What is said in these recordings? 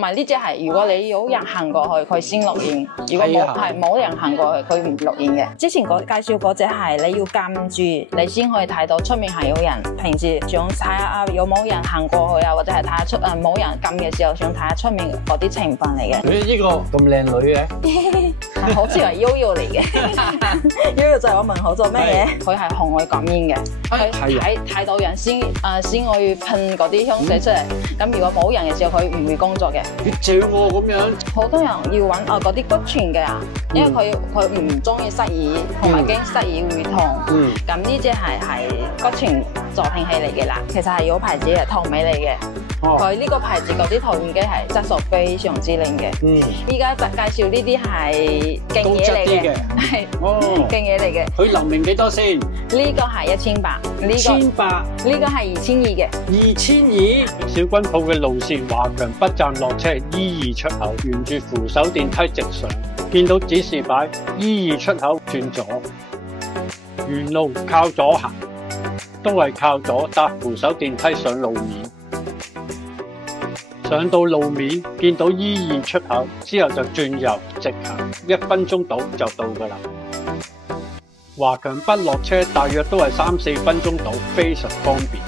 同埋呢只係如果你有人行過去，佢先錄影；如果冇人行過去，佢唔錄影嘅。之前介紹嗰只係你要撳住，你先可以睇到出面係有人。平時想睇下有冇人行過去啊，或者係睇下出冇人撳嘅時候，想睇下出面嗰啲情況嚟嘅。呢個咁靚女嘅，好似係 Yoyo 嚟嘅。Yoyo 就係我問好做咩嘢？佢係紅外感應嘅，佢睇到人先會噴嗰啲香水出嚟。咁如果冇人嘅時候，佢唔會工作嘅。正喎咁樣。好多人要揾嗰啲骨傳嘅啊，因為佢唔中意塞耳，同埋驚塞耳會痛。咁呢只係骨傳助聽器嚟嘅啦，其實係有牌子嘅陶美嚟嘅。佢呢個牌子嗰啲投影機係質素非常之靚嘅。依家介紹呢啲係勁嘢嚟嘅，係勁嘢嚟嘅。佢流明幾多先？呢個係1800，呢個係2200嘅。2200。小軍鋪嘅路線，華強北站落車，E2出口，沿住扶手電梯直上，見到指示牌 E2出口轉左，沿路靠左行，都係靠左搭扶手電梯上路面。上到路面見到 E2出口之後就轉右直行，1分鐘到就到㗎啦。華強北落車大約都係3-4分鐘到，非常方便。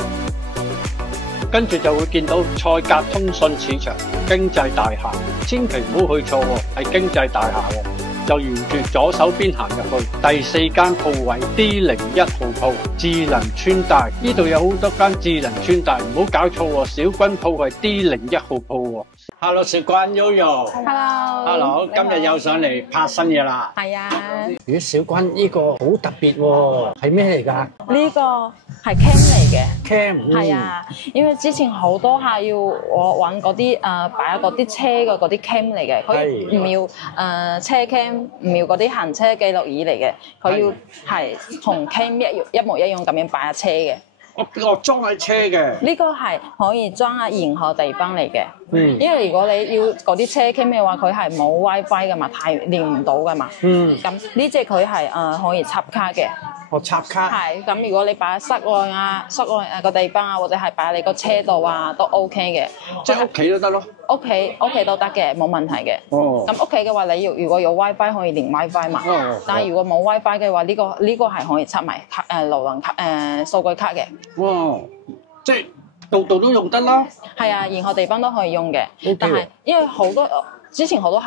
跟住就會見到賽格通訊市場經濟大廈，千祈唔好去錯喎，係經濟大廈喎。就沿住左手邊行入去，第4間鋪位 D01號鋪智能穿戴，呢度有好多間智能穿戴，唔好搞錯喎。小軍鋪係 D01號鋪喎。Hello， 小軍 Yoyo。Hello， 今日又上嚟拍新嘢啦。係啊。咦，小軍呢個好特別喎，係咩嚟㗎？呢個係 cam 嚟嘅。cam。係啊，因為之前好多客要我揾嗰啲擺嗰啲車嘅嗰啲 cam 嚟嘅，佢唔要車 cam。唔要嗰啲行車記錄儀嚟嘅，佢要係同 cam 一模一樣咁樣擺下車嘅。我裝喺車嘅。呢個係可以裝喺任何地方嚟嘅。因為如果你要嗰啲車 cam 嘅話，佢係冇 WiFi 噶嘛，連唔到噶嘛。咁呢隻佢係可以插卡嘅。插卡。係咁，如果你擺喺室外個地方啊，或者係擺喺你個車度啊，都 OK 嘅。即係屋企都得咯。屋企都得嘅，冇問題嘅。咁屋企嘅話，你如果有 WiFi 可以連 WiFi 嘛。但係如果冇 WiFi 嘅話，呢個係可以插埋流量卡數據卡嘅。哇！即係度度都用得啦。係啊，任何地方都可以用嘅。但係因為之前好多客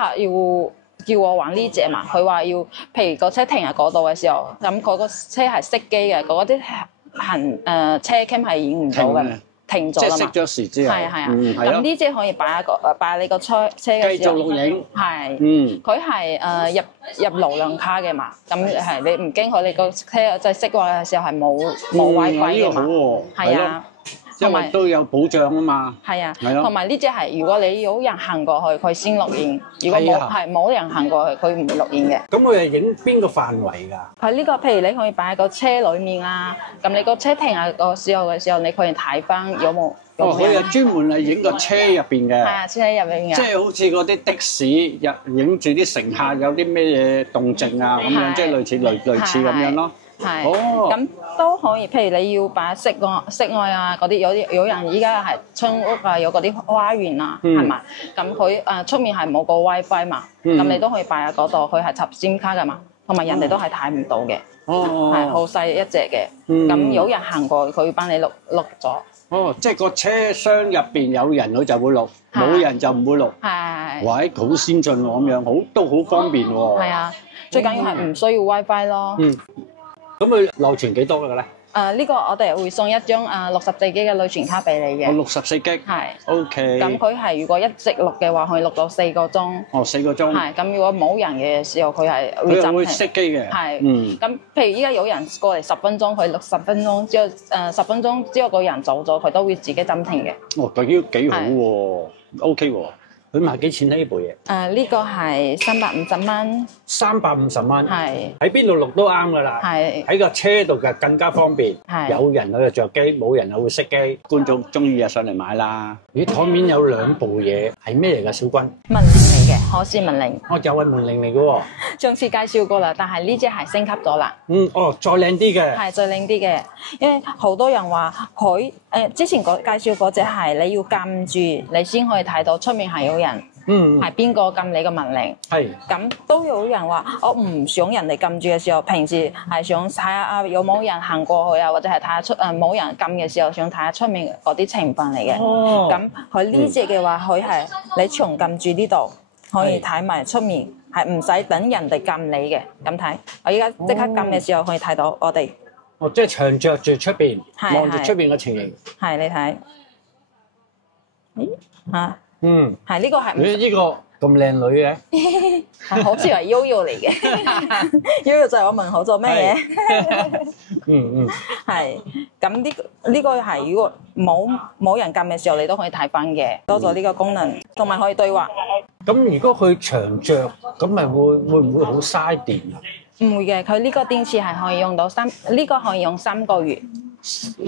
叫我玩呢隻嘛，佢話要，譬如個車停喺嗰度嘅時候，咁佢個車係熄機嘅，嗰啲車 cam 係影唔到嘅。停咗啦嘛，即係熄咗時之後，係啊，咁呢隻可以擺你個車嘅時候，繼續錄影，係，佢係入流量卡嘅嘛，咁係你唔驚佢你個車即係熄嘅時候係冇 WiFi 嘅嘛，係啊，因為都有保障啊嘛，係啊，同埋呢隻係如果你有人行過去，佢先錄影；如果冇人行過去，佢唔會錄影嘅。咁佢係影邊個範圍㗎？佢呢個譬如你可以擺喺個車裡面啊，咁你個車停喺個時候嘅時候，你可以睇翻有冇。佢係專門係影個車入邊嘅。係啊，車入邊嘅。即係好似嗰啲的士影住啲乘客有啲咩嘢動靜啊咁樣，即係類似咁樣咯。係，咁都可以。譬如你要擺室外啊，嗰啲有人依家係村屋啊，有嗰啲花園啊，係嘛？咁佢出面係冇個 WiFi 嘛，咁你都可以擺喺嗰度，佢係插 SIM 卡㗎嘛，同埋人哋都係睇唔到嘅，係好細一隻嘅。咁有人行過，佢會幫你錄咗。即係個車廂入邊有人，佢就會錄；冇人就唔會錄。係。喂，好先進喎，咁樣都好方便喎。係啊，最緊要係唔需要 WiFi 咯。咁佢流傳幾多㗎咧？呢個我哋會送一張64G 嘅內存卡俾你嘅。64G。係。OK。咁佢係如果一直錄嘅話，可以錄到4個鐘。4個鐘。係。咁如果冇人嘅時候，佢係會暫停。佢會熄機嘅。係。咁譬如依家有人過嚟10分鐘，佢錄10分鐘之後，10分鐘之後個人走咗，佢都會自己暫停嘅。咁幾好喎 ，OK 喎。佢賣幾錢呢部嘢？呢個係350蚊。350蚊。係。喺邊度錄都啱㗎啦。係。喺個車度嘅更加方便。係。有人佢就着機，冇人就會熄機。觀眾中意就上嚟買啦。咦，台面有2部嘢，係咩嚟㗎？小軍？門鈴嚟嘅，可視門鈴。又係門鈴嚟㗎喎。上次介紹過啦，但係呢隻係升級咗啦。再靚啲嘅。係再靚啲嘅，因為好多人話佢之前介紹嗰隻係你要撳住，你先可以睇到出面係有人，係邊個撳你個門鈴。係。咁都有人話，我唔想人哋撳住嘅時候，平時係想睇下有冇人行過去啊，或者係睇下冇人撳嘅時候，想睇下出面嗰啲情況嚟嘅。咁佢呢隻嘅話，佢係你長撳住呢度，可以睇埋出面，係唔使等人哋撳你嘅。咁睇，我依家即刻撳嘅時候，可以睇到我哋。即係長着住出邊，望住出邊嘅情形。係，你睇。係呢個係。呢個咁靚女嘅，好似係 Yoyo 嚟嘅。Yoyo 就係我問好做咩嘢？係。咁呢個係如果冇人撳嘅時候，你都可以睇翻嘅。多咗呢個功能，同埋可以對話。咁如果佢長着，咁咪會唔會好嘥電啊？唔會嘅，佢呢個電池係可以用到呢個可以用3個月。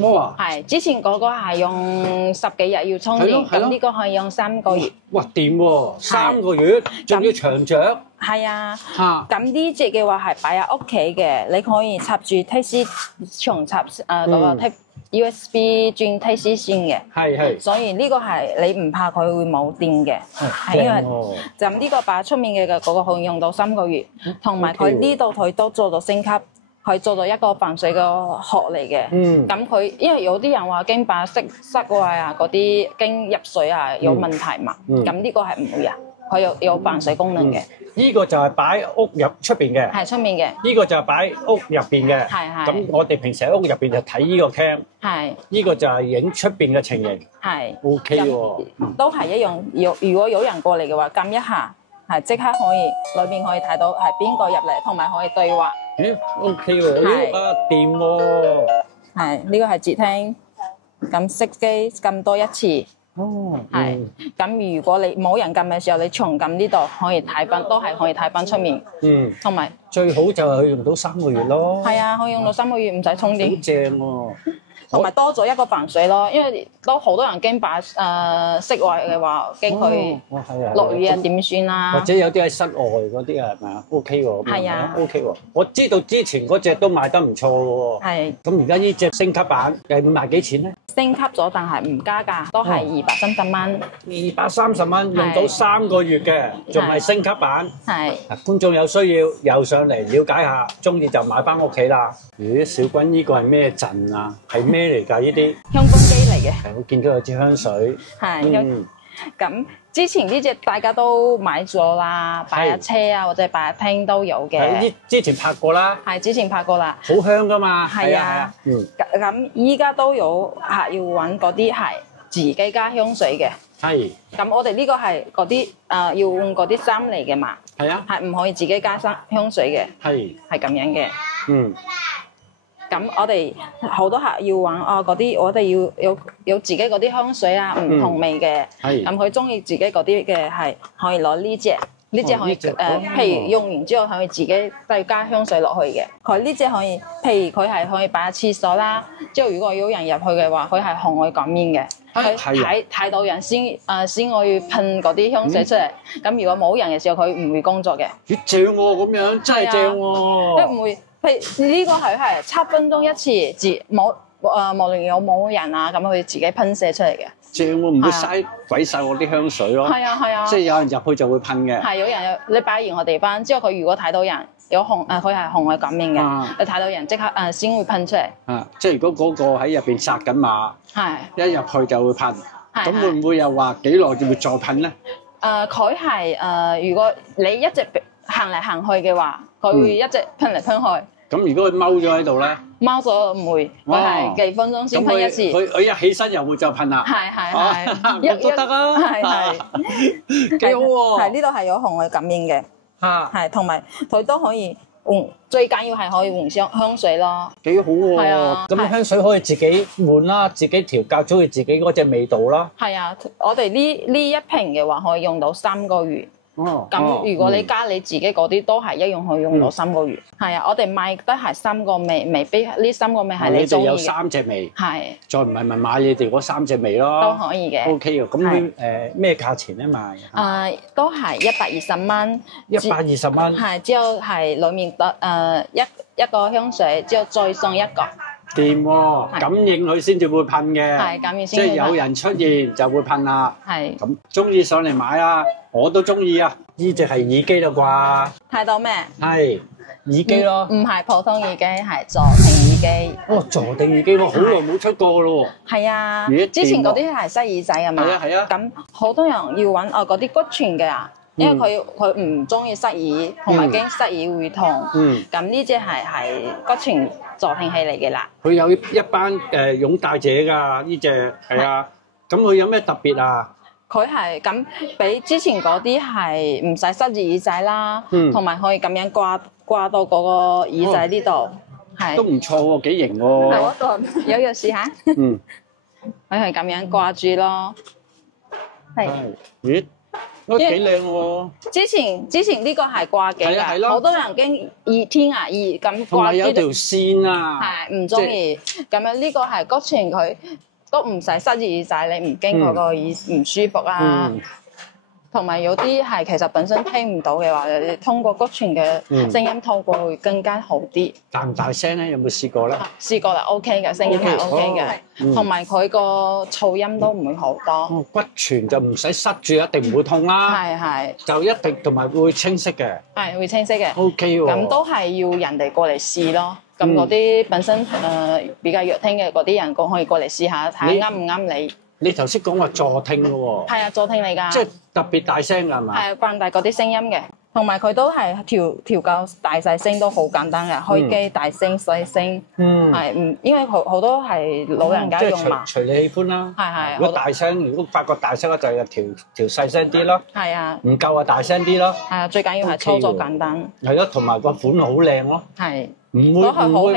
哇！係之前嗰個係用10幾日要充電，咁呢個可以用3個月。哇！掂喎，3個月，仲要長着。係啊。咁呢隻嘅話係擺喺屋企嘅，你可以插住 Type-C 長插嗰個 USB 轉 Type-C 線嘅。係。所以呢個係你唔怕佢會冇電嘅。係因為就呢個擺出面嘅嗰個可以用到3個月，同埋佢呢度佢都做到升級。佢做到一個防水嘅殼嚟嘅，咁佢因為有啲人話驚把室外啊嗰啲驚入水啊有問題嘛，咁呢個係唔會啊，佢有防水功能嘅。呢個就係擺屋入出邊嘅，係出面嘅。呢個就係擺屋入邊嘅，係。咁我哋平時喺屋入邊就睇呢個 cam，係。呢個就係影出邊嘅情形，係。OK 喎，都係一樣。如果有人過嚟嘅話，撳一下係即刻可以裏邊可以睇到係邊個入嚟，同埋可以對話。OK 喎，掂喎。係呢個係接聽，咁熄機撳多一次。係。咁如果你冇人撳嘅時候，你重撳呢度可以睇翻，都係可以睇翻出面。同埋最好就係用到3個月咯。係啊，可以用到3個月唔使充電。好正喎！同埋多咗一個防水咯，因為都好多人驚擺室外嘅話，驚佢落雨啊點算啦？或者有啲喺室外嗰啲啊，係咪啊 ？OK 喎，係啊 ，OK 喎。我知道之前嗰隻都賣得唔錯喎。係。咁而家呢隻升級版又賣幾錢咧？升級咗，但係唔加價，都係230蚊。230蚊用到3個月嘅，仲係升級版。係。觀眾有需要又上嚟了解下，中意就買翻屋企啦。咦，小君呢個係咩陣啊？係咩嚟㗎？呢啲香薰機嚟嘅。係，我見到有支香水。係。咁之前呢隻大家都買咗啦，擺喺車啊或者擺喺廳都有嘅。之前拍過啦。係，之前拍過啦。好香㗎嘛。係啊。咁依家都有客要揾嗰啲係自己加香水嘅。係。咁我哋呢個係嗰啲要用嗰啲衫嚟嘅嘛。係啊。係唔可以自己加香水嘅。係。係咁樣嘅。咁我哋好多客要揾嗰啲，我哋要有自己嗰啲香水啊，唔同味嘅。係。咁佢中意自己嗰啲嘅係可以攞呢隻可以譬如用完之後可以自己再加香水落去嘅。佢呢隻可以，譬如佢係可以擺喺廁所啦。之後如果有人入去嘅話，佢係紅外感應嘅。佢睇到人先我要噴嗰啲香水出嚟。咁如果冇人嘅時候，佢唔會工作嘅。越正喎，咁樣真係正喎。唔會。譬如呢個係7分鐘一次，無論有冇人啊，咁佢自己噴射出嚟嘅。正喎，唔會嘥鬼晒我啲香水咯。係啊係啊。即係有人入去就會噴嘅。係有人你擺完個地方之後，佢如果睇到人有佢係紅外感應嘅，你睇到人即刻先會噴出嚟。即係如果嗰個喺入邊殺緊馬，一入去就會噴。咁會唔會又話幾耐就會再噴咧？佢係如果你一直行嚟行去嘅話，佢會一直噴嚟噴去。咁如果佢踎咗喺度咧？踎咗唔會，佢係幾分鐘先噴一次。佢一起身又會再噴啦。係，一都得啊。係，幾好喎。係呢度係有紅外感應嘅。係，同埋佢都可以換，最緊要係可以換香水咯。幾好喎。係啊。咁香水可以自己換啦，自己調校中意自己嗰隻味道啦。係啊，我哋呢一瓶嘅話可以用到3個月。咁如果你加你自己嗰啲都係一樣可以用到3個月。係啊，我哋賣得係3個味，未必呢3個味係你中意嘅。你哋有3隻味。係。再唔係咪買你哋嗰3隻味咯？都可以嘅。OK 嘅，咁咩價錢咧賣？都係120蚊。120蚊。係，之後係裡面得一個香水，之後再送一個。掂喎，係感應佢先至會噴嘅。係咁意思。即係有人出現就會噴啦。係咁中意上嚟買啊，我都中意啊。呢隻係耳機啦睇到咩？啩？係耳機咯。唔係普通耳機，係助聽耳機。哦，助聽耳機喎，好耐冇出過咯喎。係啊，咦之前嗰啲係塞耳仔啊嘛。係啊係啊咁好多人要揾嗰啲骨傳嘅啊，因為佢唔中意塞耳，同埋驚塞耳會痛。嗯。咁呢只係骨傳助聽器嚟嘅啦。佢有一班擁戴者㗎，呢隻係啊。咁佢有咩特別啊？佢係咁比之前嗰啲係唔使塞住耳仔啦，同埋可以咁樣掛到嗰個耳仔呢度，係都唔錯喎，幾型喎。有要試下？嗯。佢係咁樣掛住咯。係。咦？都幾靚喎。之前呢個係掛頸㗎，係啊係咯好多人驚天涯耳咁同埋掛呢度，有條線啊。係唔中意。咁樣呢個係骨傳佢都唔使塞住耳仔，你唔驚嗰個耳唔舒服啊。同埋有啲係其實本身聽唔到嘅話，你通過骨傳嘅聲音透過會更加好啲。大唔大聲咧？有冇試過咧？試過啦，OK 嘅，聲音係 OK 嘅，同埋佢個噪音都唔會好多。哦，骨傳就唔使塞住，一定唔會痛啦。係就一定同埋會清晰嘅。係會清晰嘅。OK 喎。咁都係要人哋過嚟試咯。咁嗰啲本身比較弱聽嘅嗰啲人工可以過嚟試下，睇下啱唔啱你。你頭先講話助聽嘅喎。係啊，助聽嚟㗎。即係特別大聲㗎係嘛？係放大嗰啲聲音嘅，同埋佢都係調校大細聲都好簡單嘅，開機大聲細聲。係因為好多係老人家用嘛。即係隨你喜歡啦。係。如果大聲，如果發覺大聲咧，就調細聲啲咯。係啊。唔夠啊，大聲啲咯。係啊，最緊要係操作簡單。係咯，同埋個款好靚咯。係。唔會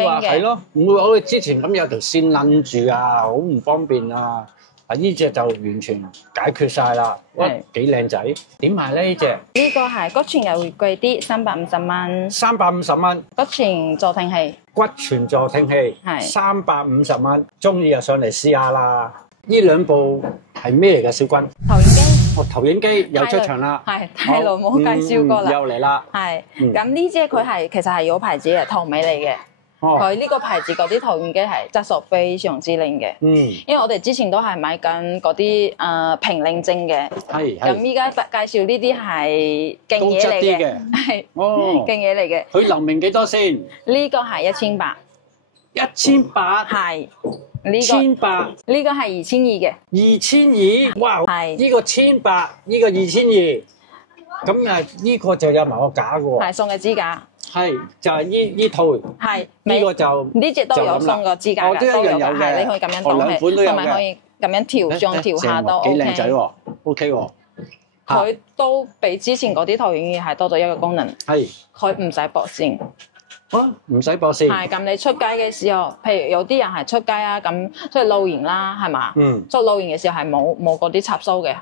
話係咯，唔會話好似之前咁有條線攆住啊，好唔方便啊。啊！呢隻就完全解決晒啦，哇！幾靚仔，點賣咧呢隻？呢個係骨傳又會貴啲，350蚊。350蚊。骨傳助聽器。骨傳助聽器。係。350蚊，中意就上嚟試下啦。呢兩部係咩嚟㗎，小君？投影機。哦，投影機又出場啦。係，太耐冇介紹過啦。又嚟啦。係。咁呢隻佢係其實係有牌子嘅，淘美嚟嘅。佢呢個牌子嗰啲投影機係質素非常之靚嘅，因為我哋之前都係買緊嗰啲平領證嘅，咁依家介紹呢啲係勁嘢嚟嘅，係勁嘢嚟嘅。佢留名幾多先？呢個係1800， 1800係呢個1800，呢個係2200嘅，2200，哇！係呢個1800，呢個2200，咁啊呢個就有埋個架嘅喎，係送嘅支架。係就係呢套，係呢個就呢隻都有送個支架嘅，都有嘅，係你可以咁樣當係，同埋可以咁樣調上調下都 OK。幾靚仔喎 ，OK 喎。佢都比之前嗰啲投影儀係多咗一個功能，係佢唔使駁線。啊，唔使駁線。係咁，你出街嘅時候，譬如有啲人係出街啊，咁出去露營啦，係嘛？出露營嘅時候係冇嗰啲插蘇嘅。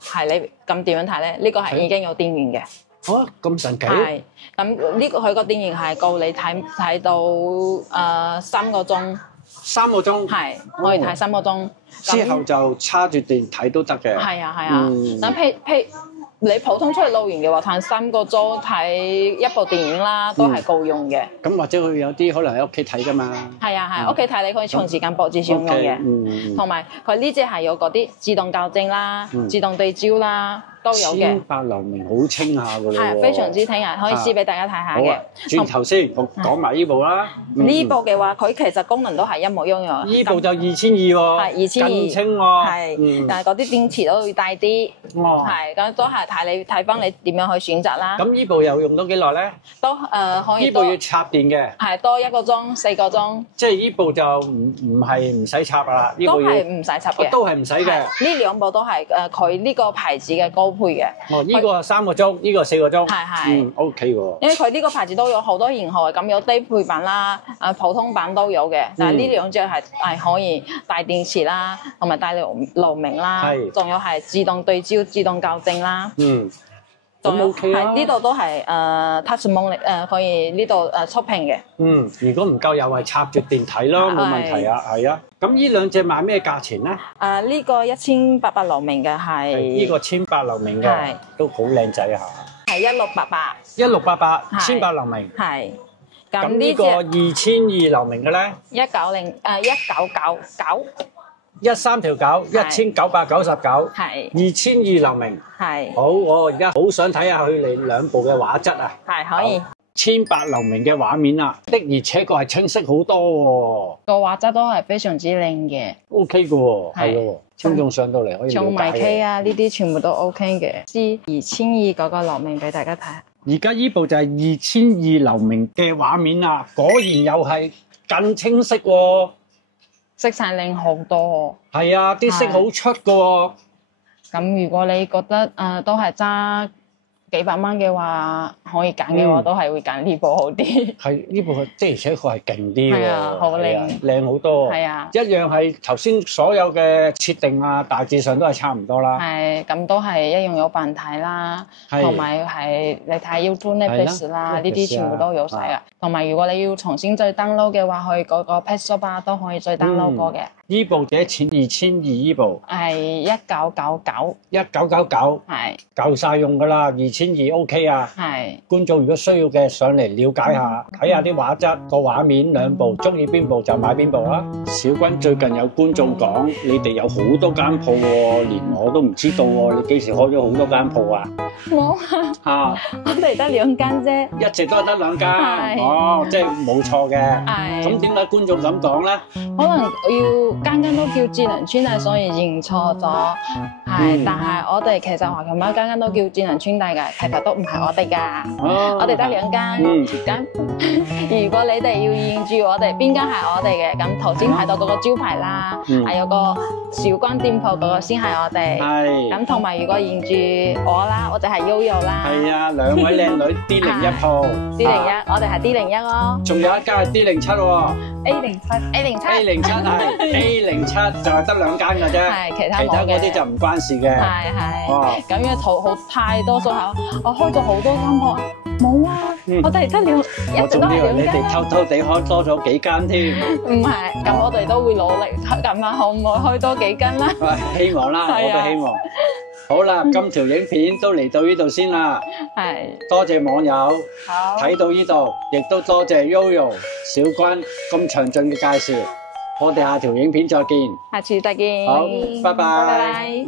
係你咁點樣睇咧？呢個係已經有電源嘅。哦，咁神奇！係咁呢個佢個電源係夠你睇到3個鐘。3個鐘。係可以睇3個鐘。之後就插住電睇都得嘅。係啊係啊。咁譬你普通出去露營嘅話，睇3個鐘睇一部電影啦，都係夠用嘅。咁或者佢有啲可能喺屋企睇㗎嘛。係啊係，屋企睇你可以長時間播住上用嘅。同埋佢呢只係有嗰啲自動校正啦、自動對焦啦。都有嘅，千百流明好清下㗎啦喎，係非常之聽啊，可以試俾大家睇下嘅。轉頭先講埋呢部啦。呢部嘅話，佢其實功能都係一模一樣。呢部就2200喎，係2200，更清喎。係，但係嗰啲電池都會大啲。係，咁都係睇翻你點樣去選擇啦。咁呢部又用到幾耐咧？都可以。呢部要插電嘅。係多1個鐘、4個鐘。即係呢部就唔係唔使插啦。都係唔使插嘅。都係唔使嘅。呢兩部都係佢呢個牌子嘅高配嘅。哦，呢個3個鐘，呢個4個鐘，係，OK 喎。因為佢呢個牌子都有好多型號，咁有低配版啦，普通版都有嘅。但係呢兩隻係可以帶電池啦，同埋帶流明啦，仲有係自動對焦、自動校正啦。咁 OK 啦。呢度都係touch mode可以呢度觸屏嘅。如果唔夠又係插住電睇咯，冇問題啊，係啊。咁呢兩隻賣咩價錢咧？呢個1800流明嘅係。呢個1800流明嘅，都好靚仔嚇。係1688。1688，1800流明。係。咁呢個2200流明嘅咧，13條狗1999，係2200流明。係好，我而家好想睇下佢哋兩部嘅畫質啊。係可以。1800流明嘅畫面啊，的而且確係清晰好多喎。個畫質都係非常之靚嘅。OK 嘅喎，係喎，觀眾上到嚟可以了解嘅。仲埋 K 啊，呢啲全部都 OK 嘅。2200嗰個流明俾大家睇。而家呢部就係2200流明嘅畫面啊，果然又係更清晰喎，色晒靚好多。係啊，啲色好出嘅喎。咁如果你覺得都係揸幾百蚊嘅話，可以揀嘅話，都係會揀呢部好啲。係呢部的而且確係勁啲喎，係啊，好靚，靚好多。係啊，一樣係頭先所有嘅設定啊，大致上都係差唔多啦。係，咁都係一樣有扮睇啦，同埋係你睇 YouTube Netflix 啦，呢啲全部都有晒啊。同埋如果你要重新再 download 嘅話，去嗰個 Pet Shop 都可以再 download 過嘅。呢部幾多錢？2200呢部？係1999。1999。係。夠晒用㗎啦，2200 OK 啊。係。觀眾如果需要嘅上嚟了解下，睇下啲畫質個畫面兩部，中意邊部就買邊部啦。小君最近有觀眾講，你哋有好多間鋪喎，連我都唔知道喎，你幾時開咗好多間鋪啊？冇啊。我哋得2間啫。一直都係得2間。係。哦，即係冇錯嘅。係。咁點解觀眾咁講咧？可能要間間都叫智能村啊，所以認錯咗。係，但係我哋其實華強北間間都叫智能村大嘅，其實都唔係我哋噶。我哋得2間。咁如果你哋要認住我哋邊間係我哋嘅，咁頭先睇到嗰個招牌啦，係有個小軍店鋪嗰個先係我哋。係。咁同埋如果認住我啦，我就係 Yoyo 啦。係啊，兩位靚女 D01鋪。D01，我哋係 D01咯。仲有一間係 D07喎。A07 係 A07 就係得2間嘅啫。係，其他嗰啲就唔關事嘅。係。哇！咁樣好太多數口，我開咗好多間鋪。冇啊！我哋得2，一直都係2間。我仲以為你哋偷偷地開多咗幾間添。唔係，咁我哋都會努力，咁下可唔可以開多幾間啦？希望啦，我都希望。好啦，今條影片都嚟到呢度先啦。係。多謝網友睇到呢度，亦都多謝 Yoyo 小君咁詳盡嘅介紹。我哋下條影片再見。下次再見。好，拜拜。